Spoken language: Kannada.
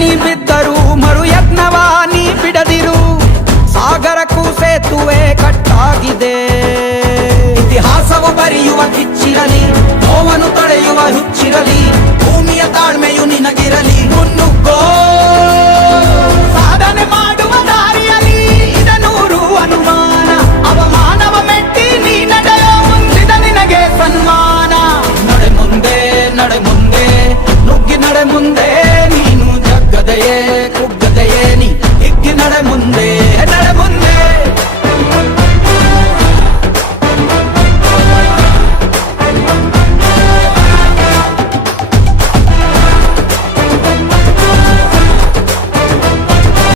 ನೀ ಬಿದ್ದರು ಮರು ಯತ್ನವ ನೀ ಬಿಡದಿರು, ಸಾಗರಕ್ಕೂ ಸೇತುವೆ ಕಟ್ಟಾಗಿದೆ. ಇತಿಹಾಸವು ಬರೆಯುವ ಕಿಚ್ಚಿರಲಿ, ನೋವನ್ನು ತಡೆಯುವ ಹುಚ್ಚಿರಲಿ, ಭೂಮಿಯ ತಾಳ್ಮೆಯು ನಿನಗಿರಲಿ.